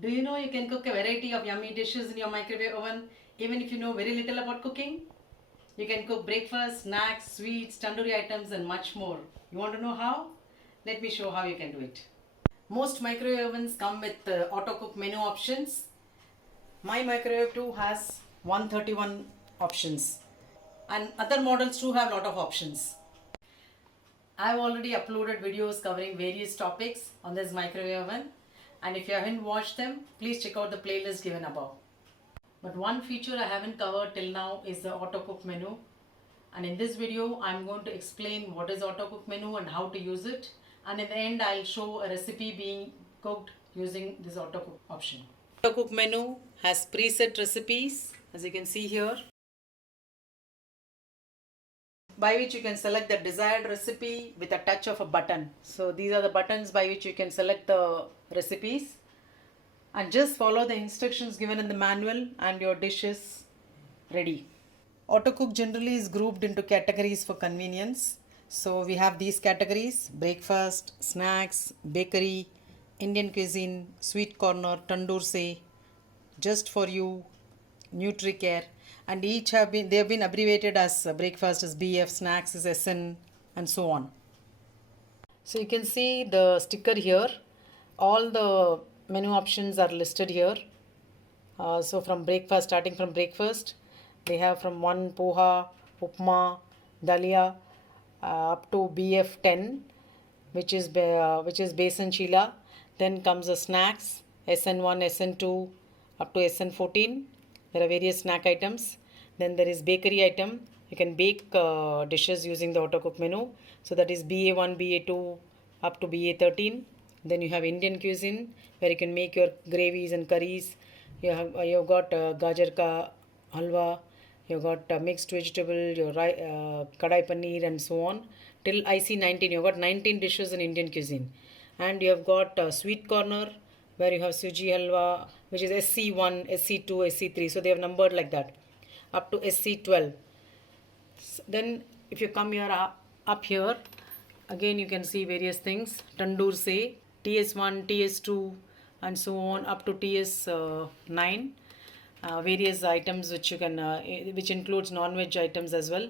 Do you know you can cook a variety of yummy dishes in your microwave oven even if you know very little about cooking? You can cook breakfast, snacks, sweets, tandoori items and much more. You want to know how? Let me show how you can do it. Most microwave ovens come with Autocook menu options. My microwave too has 131 options and other models too have a lot of options. I've already uploaded videos covering various topics on this microwave oven, and if you haven't watched them, please check out the playlist given above. But one feature I haven't covered till now is the Autocook menu, and in this video I'm going to explain what is Autocook menu and how to use it, and in the end I'll show a recipe being cooked using this Autocook option. Autocook menu has preset recipes, as you can see here, by which you can select the desired recipe with a touch of a button. So these are the buttons by which you can select the recipes, and just follow the instructions given in the manual and your dish is ready. Autocook generally is grouped into categories for convenience. So we have these categories: breakfast, snacks, bakery, Indian cuisine, sweet corner, tandoor se, just for you, NutriCare, and each have been abbreviated as breakfast is BF, snacks is SN, and so on. So you can see the sticker here. All the menu options are listed here. So from breakfast, starting from breakfast, they have from 1 poha, upma, dalia, up to BF10, which is besan chila. Then comes the snacks, SN1, SN2, up to SN14. There are various snack items. Then there is bakery item. You can bake dishes using the Autocook menu. So that is BA1, BA2, up to BA13. Then you have Indian cuisine, where you can make your gravies and curries. You've got gajar ka halwa. You've got mixed vegetable, your kadai paneer, and so on. Till I see 19, you've got 19 dishes in Indian cuisine. And you have got sweet corner, where you have suji halwa, which is SC1, SC2, SC3. So they have numbered like that, up to SC12. Then if you come here up here, again you can see various things: tandoor se, TS1, TS2, and so on up to TS9. Various items which you can which includes non-veg items as well.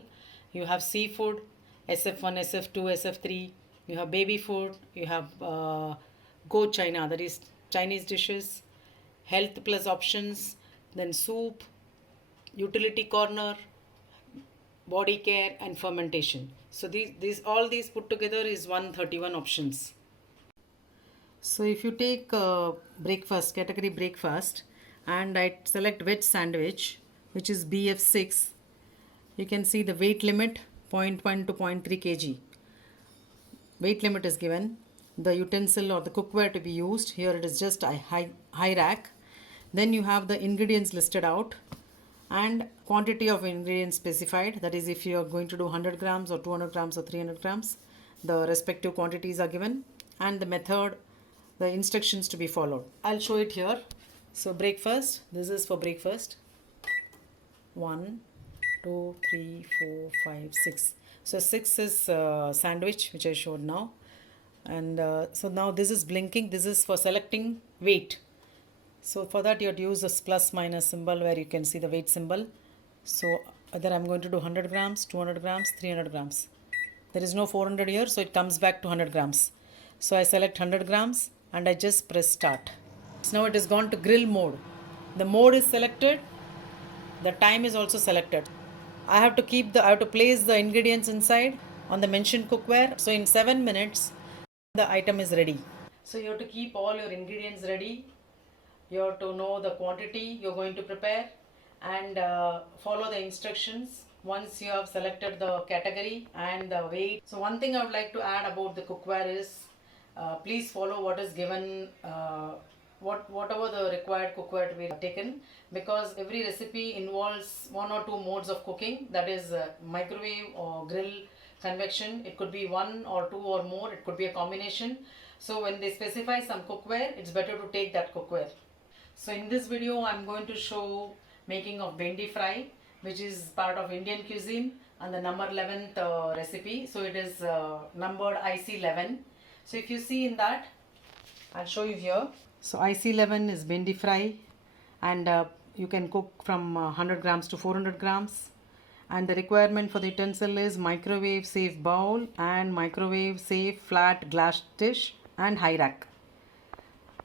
You have seafood, SF1, SF2, SF3. You have baby food. You have Go China, that is Chinese dishes, health plus options, then soup, utility corner, body care, and fermentation. So these all these put together is 131 options. So if you take breakfast, category breakfast, and I select veg sandwich, which is BF6, you can see the weight limit 0.1 to 0.3 kg. Weight limit is given. The utensil or the cookware to be used, here it is just a high rack. Then you have the ingredients listed out and quantity of ingredients specified. That is, if you are going to do 100 grams or 200 grams or 300 grams, the respective quantities are given, and the method, the instructions to be followed. I'll show it here. So breakfast, this is for breakfast. 1, 2, 3, 4, 5, 6. So 6 is sandwich, which I showed now. And so now this is blinking. This is for selecting weight. So for that you have to use this plus minus symbol, where you can see the weight symbol. So either I'm going to do 100 grams, 200 grams, 300 grams. There is no 400 here, so it comes back to 100 grams. So I select 100 grams and I just press start. So now it has gone to grill mode. The mode is selected. The time is also selected. I have to place the ingredients inside on the mentioned cookware. So in 7 minutes, the item is ready. So you have to keep all your ingredients ready. You have to know the quantity you're going to prepare and follow the instructions once you have selected the category and the weight. So one thing I would like to add about the cookware is please follow what is given, whatever the required cookware to be taken, because every recipe involves 1 or 2 modes of cooking, that is microwave or grill, convection. It could be 1 or 2 or more, it could be a combination. So when they specify some cookware, it's better to take that cookware. So in this video I'm going to show making of bhendi fry, which is part of Indian cuisine and the number 11th recipe. So it is numbered IC11. So if you see in that, I'll show you here. So IC11 is bhendi fry, and you can cook from 100 grams to 400 grams. And the requirement for the utensil is microwave safe bowl and microwave safe flat glass dish and high rack.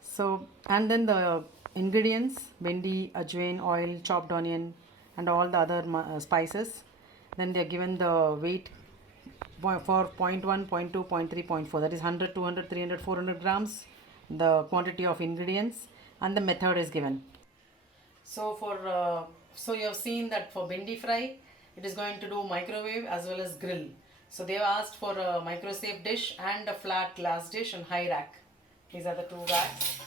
So, and then the ingredients: bhendi, ajwain, oil, chopped onion, and all the other spices. Then they are given the weight for 0.1, 0.2, 0.3, 0.4, that is 100, 200, 300, 400 grams, the quantity of ingredients, and the method is given. So so you have seen that for bhendi fry, it is going to do microwave as well as grill. So they have asked for a microwave dish and a flat glass dish and high rack. These are the two racks,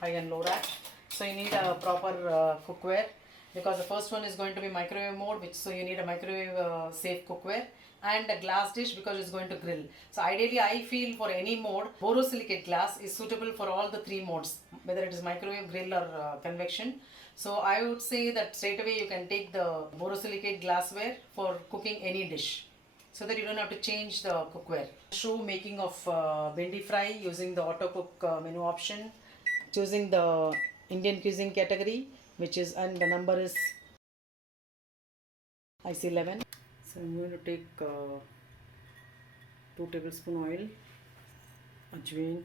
high and low rack. So you need a proper cookware, because the first one is going to be microwave mode, which so you need a microwave safe cookware, and a glass dish because it's going to grill. So ideally I feel for any mode, borosilicate glass is suitable for all the three modes, whether it is microwave, grill or convection. So I would say that straight away you can take the borosilicate glassware for cooking any dish, so that you don't have to change the cookware. Show making of bhendi fry using the Autocook menu option, choosing the Indian cuisine category, which is, and the number is IC11. So I'm going to take 2 tablespoon oil, ajwain.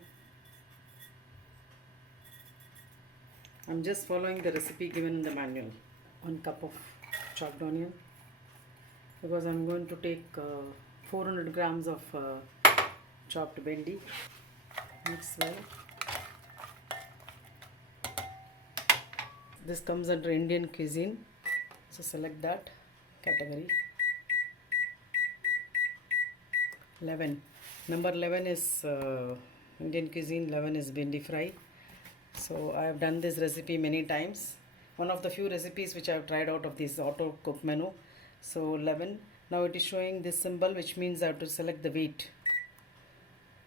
I'm just following the recipe given in the manual. 1 cup of chopped onion, because I'm going to take 400 grams of chopped bhendi. Mix well. This comes under Indian cuisine, so select that category. 11. Number 11 is Indian cuisine, 11 is bhendi fry. So I have done this recipe many times. One of the few recipes which I have tried out of this Autocook menu. So 11. Now it is showing this symbol, which means I have to select the weight.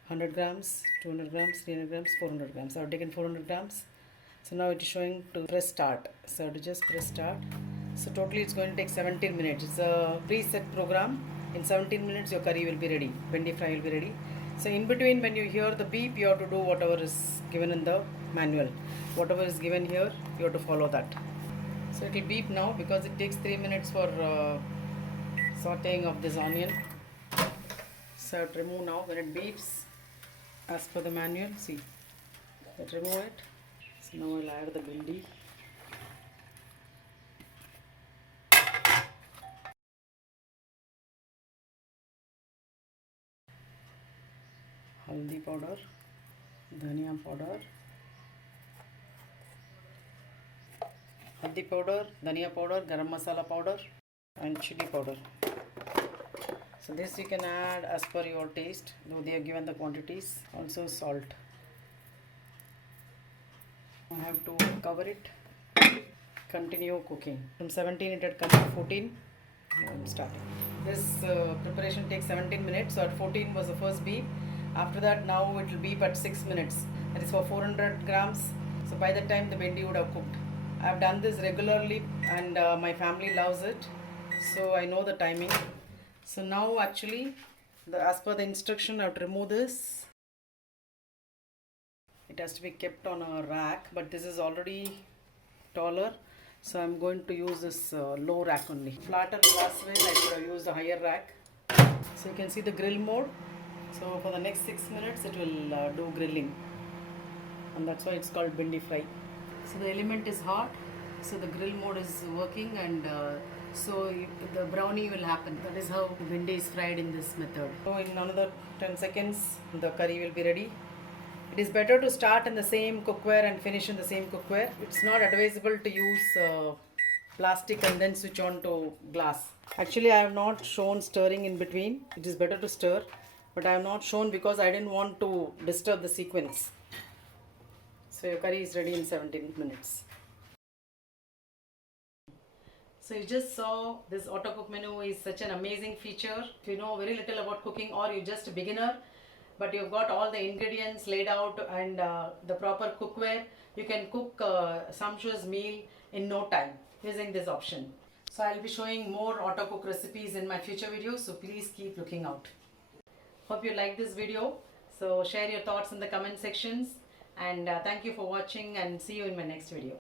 100 grams, 200 grams, 300 grams, 400 grams. I have taken 400 grams. So now it is showing to press start. So I have to just press start. So totally it's going to take 17 minutes. It's a preset program. In 17 minutes your curry will be ready. Bhendi fry will be ready. So in between, when you hear the beep, you have to do whatever is given in the manual. Whatever is given here, you have to follow that. So it will beep now, because it takes 3 minutes for sauteing of this onion. So I have to remove now when it beeps, as per the manual. See, let's remove it. So now I'll add the bhendi. Haldi powder, dhania powder, garam masala powder, and chili powder. So this you can add as per your taste, though they have given the quantities. Also salt. I have to cover it. Continue cooking. From 17 it had come to 14. Now I'm starting. This preparation takes 17 minutes. So at 14 was the first beep. After that, now it will beep at 6 minutes. That is for 400 grams. So by the time the bhendi would have cooked. I have done this regularly, and my family loves it. So I know the timing. So now actually, as per the instruction, I have to remove this. It has to be kept on a rack, but this is already taller. So I'm going to use this low rack only. Flatter glassware, I should have used a higher rack. So you can see the grill mode. So for the next 6 minutes it will do grilling, and that's why it's called bhendi fry. So the element is hot, so the grill mode is working, and so the brownie will happen. That is how the bhendi is fried in this method. So in another 10 seconds the curry will be ready. It is better to start in the same cookware and finish in the same cookware. It's not advisable to use plastic and then switch on to glass. Actually, I have not shown stirring in between. It is better to stir, but I have not shown because I didn't want to disturb the sequence. So your curry is ready in 17 minutes. So you just saw this Autocook menu is such an amazing feature. If you know very little about cooking, or you're just a beginner, but you've got all the ingredients laid out and the proper cookware, you can cook a sumptuous meal in no time using this option. So I'll be showing more Autocook recipes in my future videos, so please keep looking out. Hope you like this video. So share your thoughts in the comment sections, And thank you for watching, and see you in my next video.